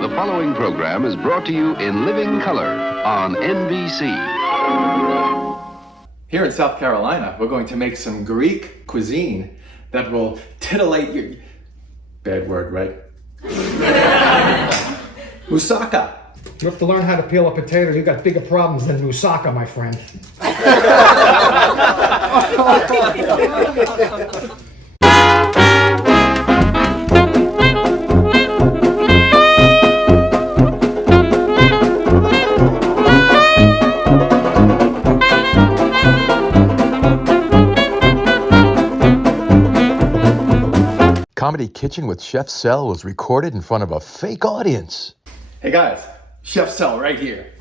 The following program is brought to you in living color on NBC. Here in South Carolina, we're going to make some Greek cuisine that will titillate your... Bad word, right? Moussaka. You have to learn how to peel a potato. You got bigger problems than moussaka, my friend. Comedy Kitchen with Chef Sel was recorded in front of a fake audience. Hey guys, Chef Sel right here.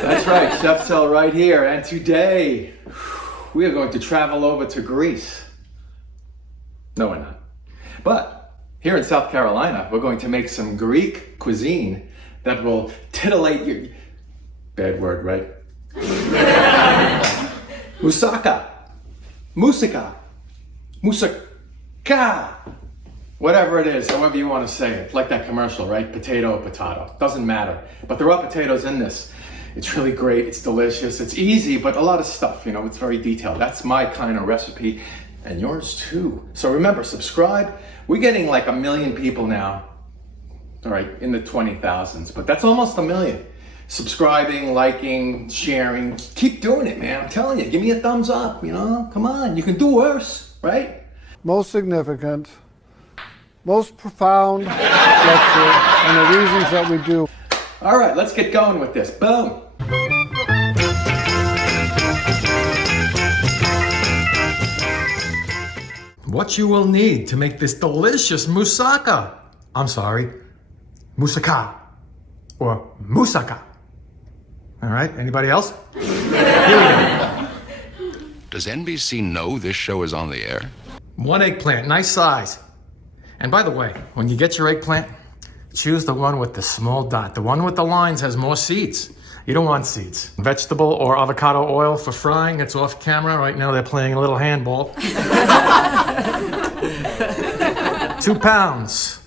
That's right, Chef Sel right here. And today, we are going to travel over to Greece. No, we're not. But here in South Carolina, we're going to make some Greek cuisine that will titillate your... Bad word, right? Moussaka. Moussaka. Moussaka. Whatever it is, however you want to say it. Like that commercial, right? Potato, potato. Doesn't matter. But there are potatoes in this. It's really great. It's delicious. It's easy, but a lot of stuff, you know, it's very detailed. That's my kind of recipe, and yours too. So remember, subscribe. We're getting like 1 million people now. All right, in the 20,000s, but that's almost 1 million. Subscribing, liking, sharing. Keep doing it, man. I'm telling you, give me a thumbs up, you know? Come on, you can do worse, right? Most significant, most profound lecture, and the reasons that we do. All right, let's get going with this. Boom. What you will need to make this delicious moussaka. I'm sorry, moussaka or moussaka. All right, anybody else? Here we go. Does NBC know this show is on the air? 1 eggplant, nice size. And by the way, when you get your eggplant, choose the one with the small dot. The one with the lines has more seeds. You don't want seeds. Vegetable or avocado oil for frying. It's off camera. Right now they're playing a little handball. 2 pounds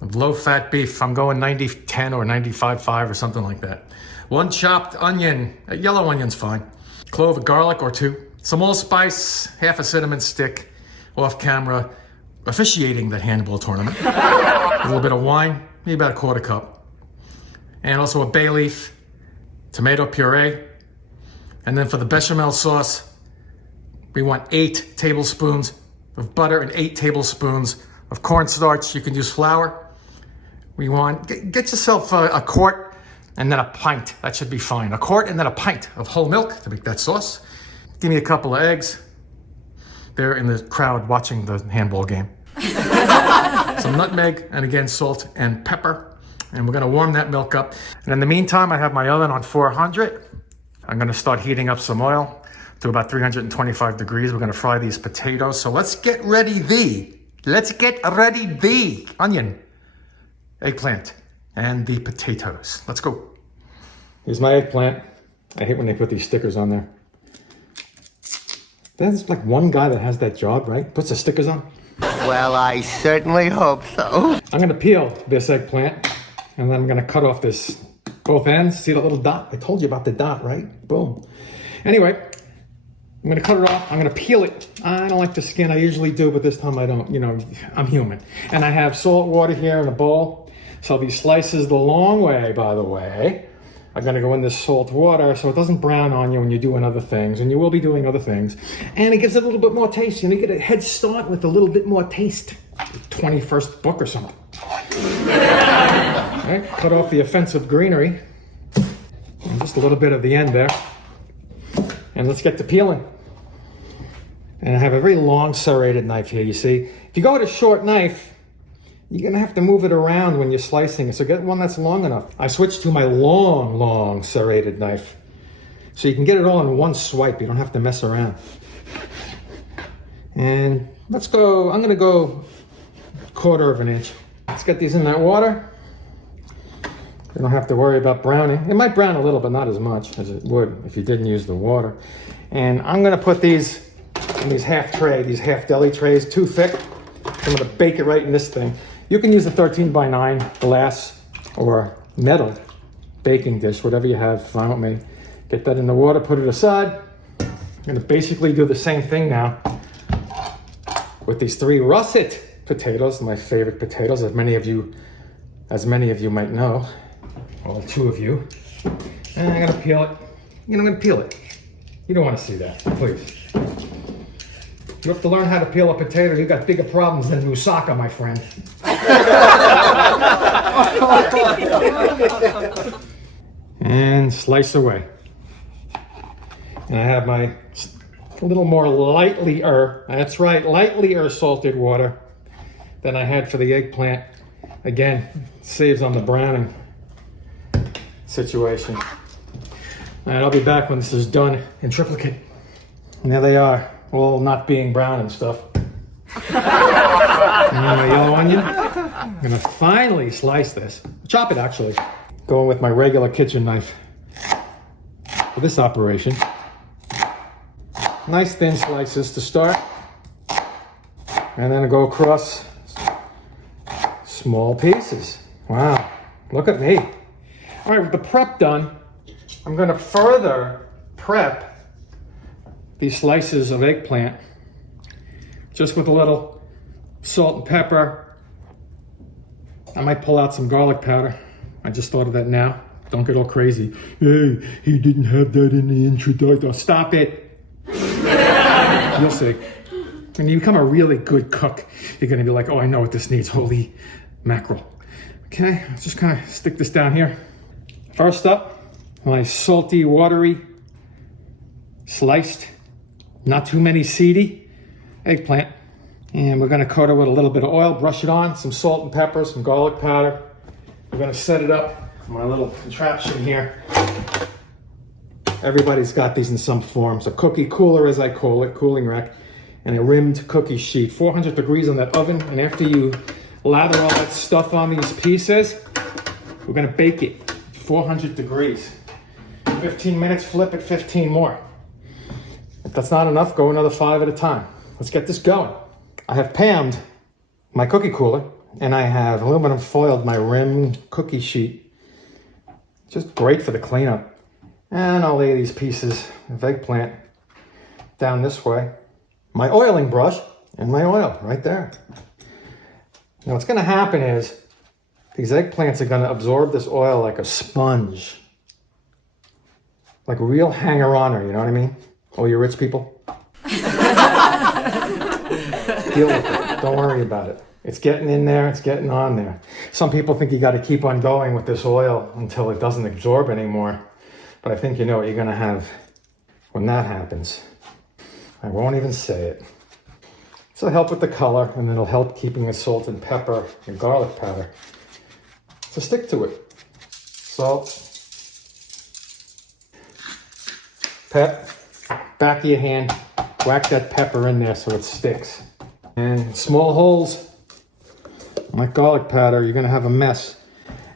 of low-fat beef. I'm going 90-10 or 95-5 or something like that. 1 chopped onion. A yellow onion's fine. Clove of garlic or 2. Some allspice, half a cinnamon stick. Off camera, officiating the handball tournament. A little bit of wine, maybe about a 1/4 cup. And also a bay leaf. Tomato puree, and then for the bechamel sauce, we want 8 tablespoons of butter and 8 tablespoons of cornstarch. You can use flour. We want, get yourself a quart and then a pint. That should be fine. A quart and then a pint of whole milk to make that sauce. Give me a couple of eggs. They're in the crowd watching the handball game. Some nutmeg, and again, salt and pepper. And we're gonna warm that milk up. And in the meantime, I have my oven on 400. I'm gonna start heating up some oil to about 325 degrees. We're gonna fry these potatoes. So let's get ready the onion, eggplant, and the potatoes. Let's go. Here's my eggplant. I hate when they put these stickers on there. There's like one guy that has that job, right? Puts the stickers on. Well, I certainly hope so. I'm gonna peel this eggplant. And then I'm gonna cut off both ends. See the little dot? I told you about the dot, right? Boom. Anyway, I'm gonna cut it off. I'm gonna peel it. I don't like the skin. I usually do, but this time I don't. You know, I'm human. And I have salt water here in a bowl. So these slices the long way, by the way, are gonna go in this salt water so it doesn't brown on you when you're doing other things. And you will be doing other things. And it gives it a little bit more taste. You know, you get a head start with a little bit more taste. 21st book or something. Okay, cut off the offensive greenery. And just a little bit of the end there. And let's get to peeling. And I have a very long serrated knife here, you see. If you go with a short knife, you're gonna have to move it around when you're slicing it. So get one that's long enough. I switched to my long serrated knife. So you can get it all in one swipe. You don't have to mess around. And let's go, I'm gonna go 1/4 of an inch. Let's get these in that water. You don't have to worry about browning. It might brown a little, but not as much as it would if you didn't use the water. And I'm gonna put these in these half deli trays, too thick. I'm gonna bake it right in this thing. You can use a 13x9 glass or metal baking dish, whatever you have, fine with me. Get that in the water, put it aside. I'm gonna basically do the same thing now with these 3 russet potatoes, my favorite potatoes, as many of you might know, all 2 of you. And I'm gonna peel it. I'm gonna peel it. You don't want to see that, please. You have to learn how to peel a potato. You got bigger problems than Moussaka, my friend. And slice away. And I have my a little more lightlier, that's right, lightlier salted water than I had for the eggplant. Again, saves on the browning situation. All right, I'll be back when this is done in triplicate. And there they are, all not being brown and stuff. And then my yellow onion. I'm gonna finally slice this. Chop it, actually. Going with my regular kitchen knife for this operation. Nice thin slices to start. And then I go across small pieces. Wow, look at me. All right, with the prep done, I'm gonna further prep these slices of eggplant just with a little salt and pepper. I might pull out some garlic powder. I just thought of that now. Don't get all crazy. Hey, he didn't have that in the introduction. Stop it. You'll see. When you become a really good cook, you're gonna be like, oh, I know what this needs. Holy mackerel. Okay, let's just kind of stick this down here. First up, my salty, watery, sliced, not too many seedy eggplant. And we're gonna coat it with a little bit of oil, brush it on, some salt and pepper, some garlic powder. We're gonna set it up in my little contraption here. Everybody's got these in some form. So cookie cooler, as I call it, cooling rack, and a rimmed cookie sheet. 400 degrees on that oven, and after you lather all that stuff on these pieces, we're gonna bake it 400 degrees. 15 minutes, flip it 15 more. If that's not enough, go another 5 at a time. Let's get this going. I have panned my cookie cooler, and I have aluminum foiled my rim cookie sheet. Just great for the cleanup. And I'll lay these pieces of eggplant down this way. My oiling brush and my oil right there. Now what's gonna happen is these eggplants are gonna absorb this oil like a sponge. Like a real hanger-oner, you know what I mean? All you rich people. Deal with it, don't worry about it. It's getting in there, it's getting on there. Some people think you gotta keep on going with this oil until it doesn't absorb anymore. But I think you know what you're gonna have when that happens. I won't even say it. So it'll help with the color, and it'll help keeping the salt and pepper and garlic powder. So stick to it. Salt, pep, back of your hand, whack that pepper in there so it sticks. And small holes, like garlic powder, you're gonna have a mess.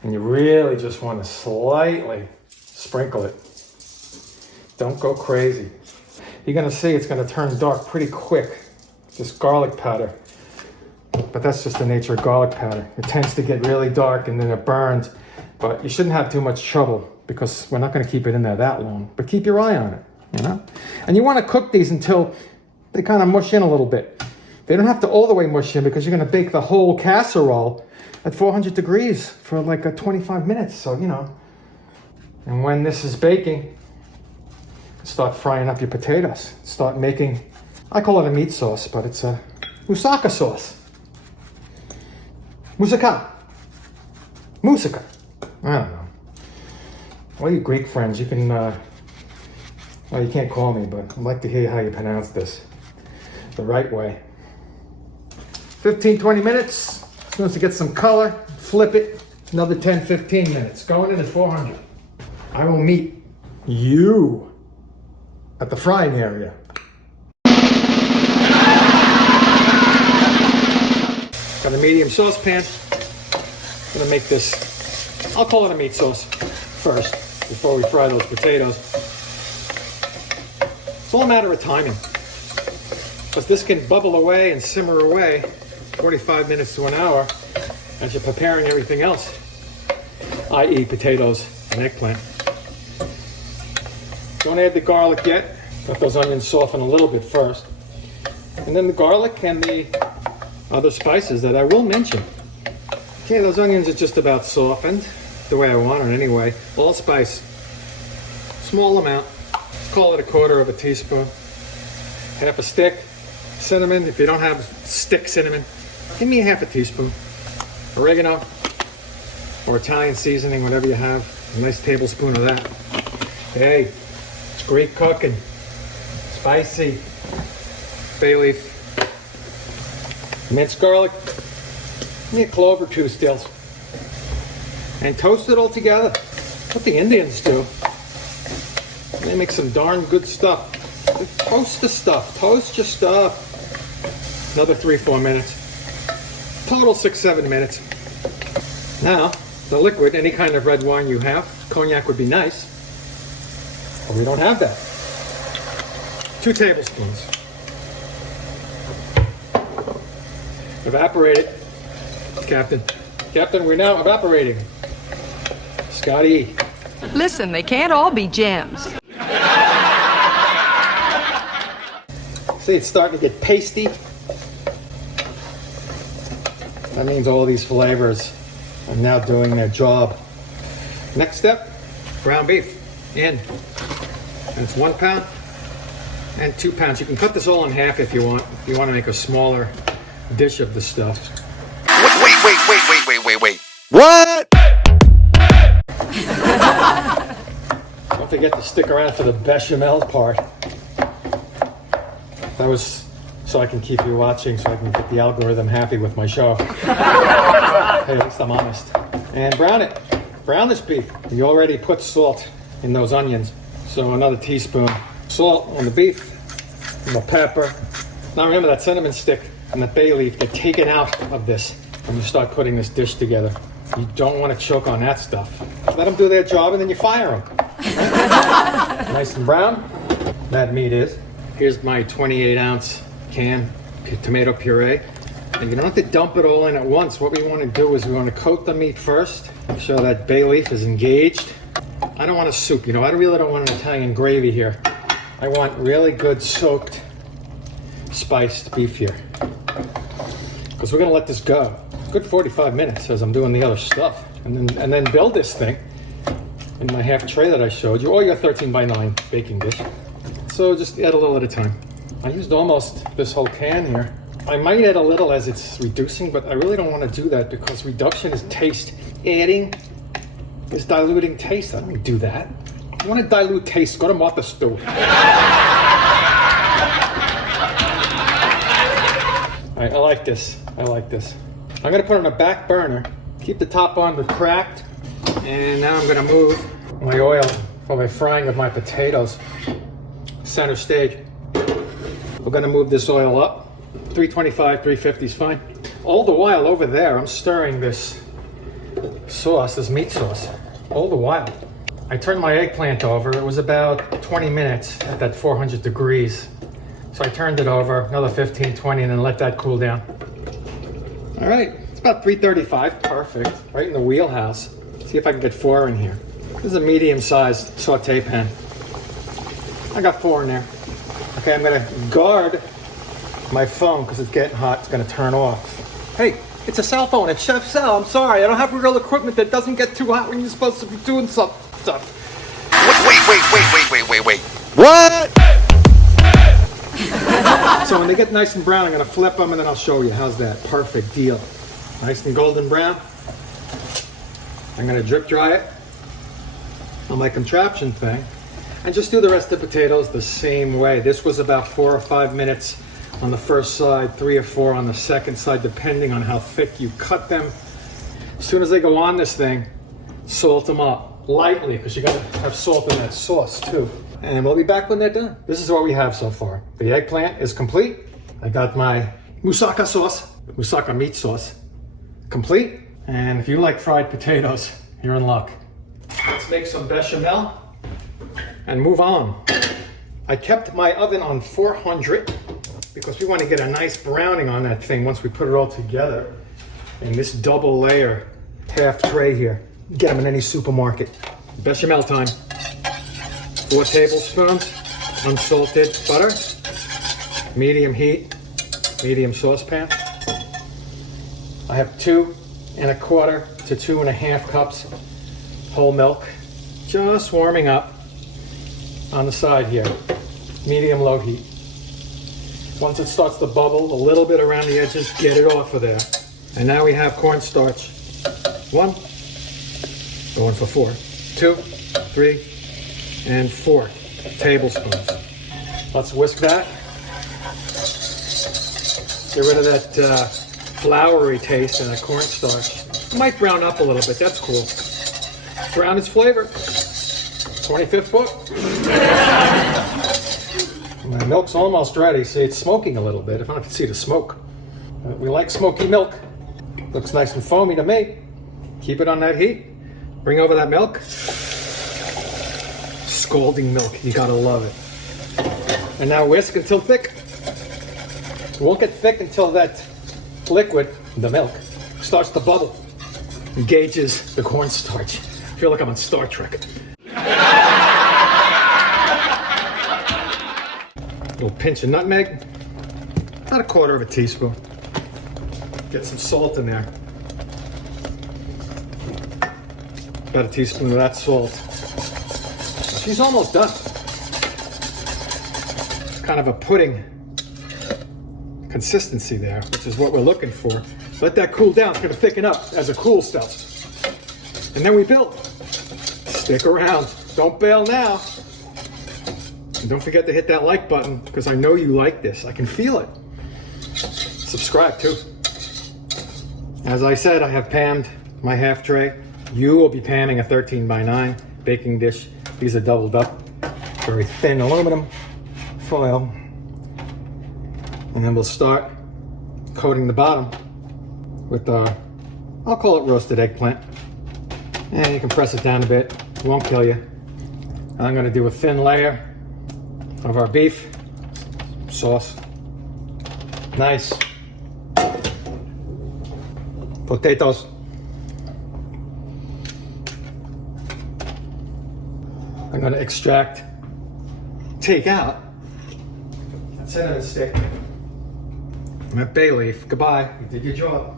And you really just wanna slightly sprinkle it. Don't go crazy. You're gonna see it's gonna turn dark pretty quick, this garlic powder. But that's just the nature of garlic powder. It tends to get really dark and then it burns. But you shouldn't have too much trouble because we're not gonna keep it in there that long. But keep your eye on it, you know? And you wanna cook these until they kind of mush in a little bit. They don't have to all the way mush in because you're gonna bake the whole casserole at 400 degrees for like 25 minutes, so you know. And when this is baking, start frying up your potatoes. Start making, I call it a meat sauce, but it's a Moussaka sauce. Moussaka. Moussaka. I don't know. All you Greek friends, you can, well, you can't call me, but I'd like to hear how you pronounce this the right way. 15, 20 minutes. As soon as it gets some color, flip it. Another 10, 15 minutes. Going in at 400. I will meet you at the frying area. Got a medium saucepan. I'm gonna make this I'll call it a meat sauce first before we fry those potatoes. It's all a matter of timing. Because this can bubble away and simmer away 45 minutes to an hour as you're preparing everything else, i.e. potatoes and eggplant. Don't add the garlic yet. Let those onions soften a little bit first. And then the garlic and the other spices that I will mention. Okay, those onions are just about softened, the way I want it anyway. Allspice, small amount. Let's call it 1/4 of a teaspoon. Half a stick. Cinnamon, if you don't have stick cinnamon, give me a half a teaspoon. Oregano, or Italian seasoning, whatever you have. A nice tablespoon of that. Hey, it's great cooking. Spicy. Bay leaf. Minced garlic. Give me a clove or two stills. And toast it all together. What the Indians do. They make some darn good stuff. Toast the stuff. Toast your stuff. Another 3-4 minutes. Total 6-7 minutes. Now, the liquid, any kind of red wine you have, cognac would be nice, but we don't have that. 2 tablespoons. Evaporate it, Captain. Captain, we're now evaporating. Scotty. Listen, they can't all be gems. See, it's starting to get pasty. That means all these flavors are now doing their job. Next step, ground beef in. And it's 1 pound and 2 pounds. You can cut this all in half if you want. If you want to make a smaller dish of the stuff. Wait. What? Don't forget to stick around for the bechamel part. That was so I can keep you watching, so I can get the algorithm happy with my show. Hey, at least I'm honest. And brown it. Brown this beef. You already put salt in those onions. So another teaspoon. Salt on the beef. And the pepper. Now remember that cinnamon stick and the bay leaf get taken out of this when you start putting this dish together. You don't want to choke on that stuff. Let them do their job and then you fire them. Nice and brown. That meat is. Here's my 28-ounce can tomato puree. And you don't have to dump it all in at once. What we want to do is we want to coat the meat first. Make sure that bay leaf is engaged. I don't want a soup, I really don't want an Italian gravy here. I want really good soaked, spiced beef here. Because we're going to let this go. Good 45 minutes as I'm doing the other stuff. And then build this thing in my half tray that I showed you, or your 13x9 baking dish. So just add a little at a time. I used almost this whole can here. I might add a little as it's reducing, but I really don't want to do that because reduction is taste. Adding is diluting taste. I don't do that. You want to dilute taste, go to Martha Stewart. All right, I like this. I'm going to put it on a back burner. Keep the top on but cracked. And now I'm going to move my oil for my frying of my potatoes. Center stage. We're going to move this oil up. 325, 350 is fine. All the while over there, I'm stirring this sauce, this meat sauce. All the while. I turned my eggplant over. It was about 20 minutes at that 400 degrees. So I turned it over, another 15, 20, and then let that cool down. All right, it's about 335. Perfect. Right in the wheelhouse. See if I can get 4 in here. This is a medium-sized saute pan. I got 4 in there. Okay, I'm gonna guard my phone because it's getting hot. It's gonna turn off. Hey, it's a cell phone. It's Chef Sal. I'm sorry. I don't have real equipment that doesn't get too hot when you're supposed to be doing stuff. Wait. What? So when they get nice and brown, I'm gonna flip them and then I'll show you. How's that? Perfect deal. Nice and golden brown. I'm gonna drip dry it on my contraption thing. And just do the rest of the potatoes the same way. This was about 4 or 5 minutes on the first side, 3 or 4 on the second side, depending on how thick you cut them. As soon as they go on this thing, salt them up lightly, because you gotta have salt in that sauce too. And we'll be back when they're done. This is what we have so far. The eggplant is complete. I got my moussaka sauce, moussaka meat sauce, complete. And if you like fried potatoes, you're in luck. Let's make some bechamel and move on. I kept my oven on 400 because we want to get a nice browning on that thing once we put it all together in this double layer half tray here. Get them in any supermarket. Bechamel time. 4 tablespoons unsalted butter, medium heat, medium saucepan. I have 2 1/4 to 2 1/2 cups whole milk, just warming up on the side here, medium-low heat. Once it starts to bubble a little bit around the edges, get it off of there. And now we have cornstarch. 1, going for 4, 2, 3, and 4 tablespoons. Let's whisk that. Get rid of that floury taste and the cornstarch. It might brown up a little bit, that's cool. Brown is flavor. 25th book. My milk's almost ready. See, it's smoking a little bit. If I can see the smoke. We like smoky milk. Looks nice and foamy to me. Keep it on that heat. Bring over that milk. Scalding milk. You gotta love it. And now whisk until thick. It won't get thick until that liquid, the milk, starts to bubble. Engages the cornstarch. I feel like I'm on Star Trek. Little pinch of nutmeg, about 1/4 teaspoon. Get some salt in there. About a teaspoon of that salt. She's almost done. It's kind of a pudding consistency there, which is what we're looking for. Let that cool down. It's going to thicken up as it cools stuff. And then we build. Stick around. Don't bail now. And don't forget to hit that like button because I know you like this. I can feel it. Subscribe too. As I said, I have panned my half tray. You will be panning a 13x9 baking dish. These are doubled up. Very thin aluminum foil. And then we'll start coating the bottom with I'll call it roasted eggplant. And you can press it down a bit. It won't kill you. And I'm going to do a thin layer of our beef sauce. Nice. Potatoes. I'm going to extract, take out that cinnamon stick. And that bay leaf. Goodbye. You did your job.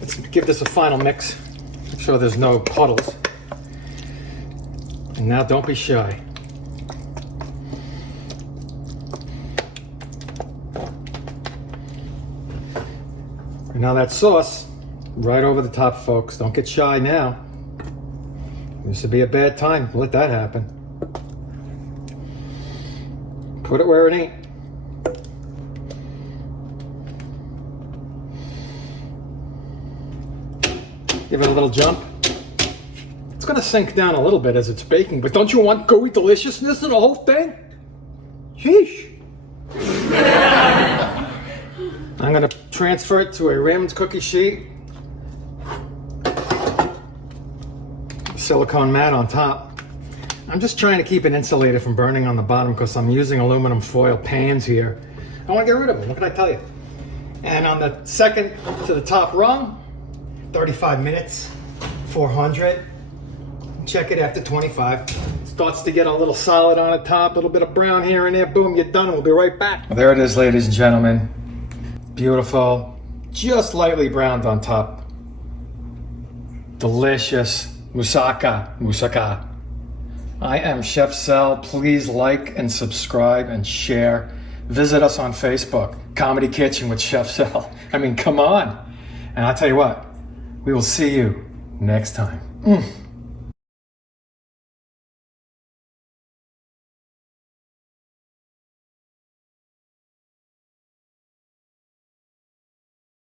Let's give this a final mix. Make sure there's no puddles. And now don't be shy. And now that sauce, right over the top, folks. Don't get shy now. This would be a bad time to let that happen. Put it where it ain't. Give it a little jump. It's gonna sink down a little bit as it's baking, but don't you want gooey deliciousness in the whole thing? Sheesh. I'm gonna transfer it to a rimmed cookie sheet. Silicone mat on top. I'm just trying to keep it insulated from burning on the bottom because I'm using aluminum foil pans here. I want to get rid of them. What can I tell you? And on the second to the top rung, 35 minutes, 400. Check it after 25. Starts to get a little solid on the top, a little bit of brown here and there. Boom, you're done. We'll be right back. Well, there it is, ladies and gentlemen. Beautiful. Just lightly browned on top. Delicious. Moussaka. I am Chef Sel. Please like and subscribe and share. Visit us on Facebook. Comedy Kitchen with Chef Sel. I mean, come on. And I'll tell you what, we will see you next time.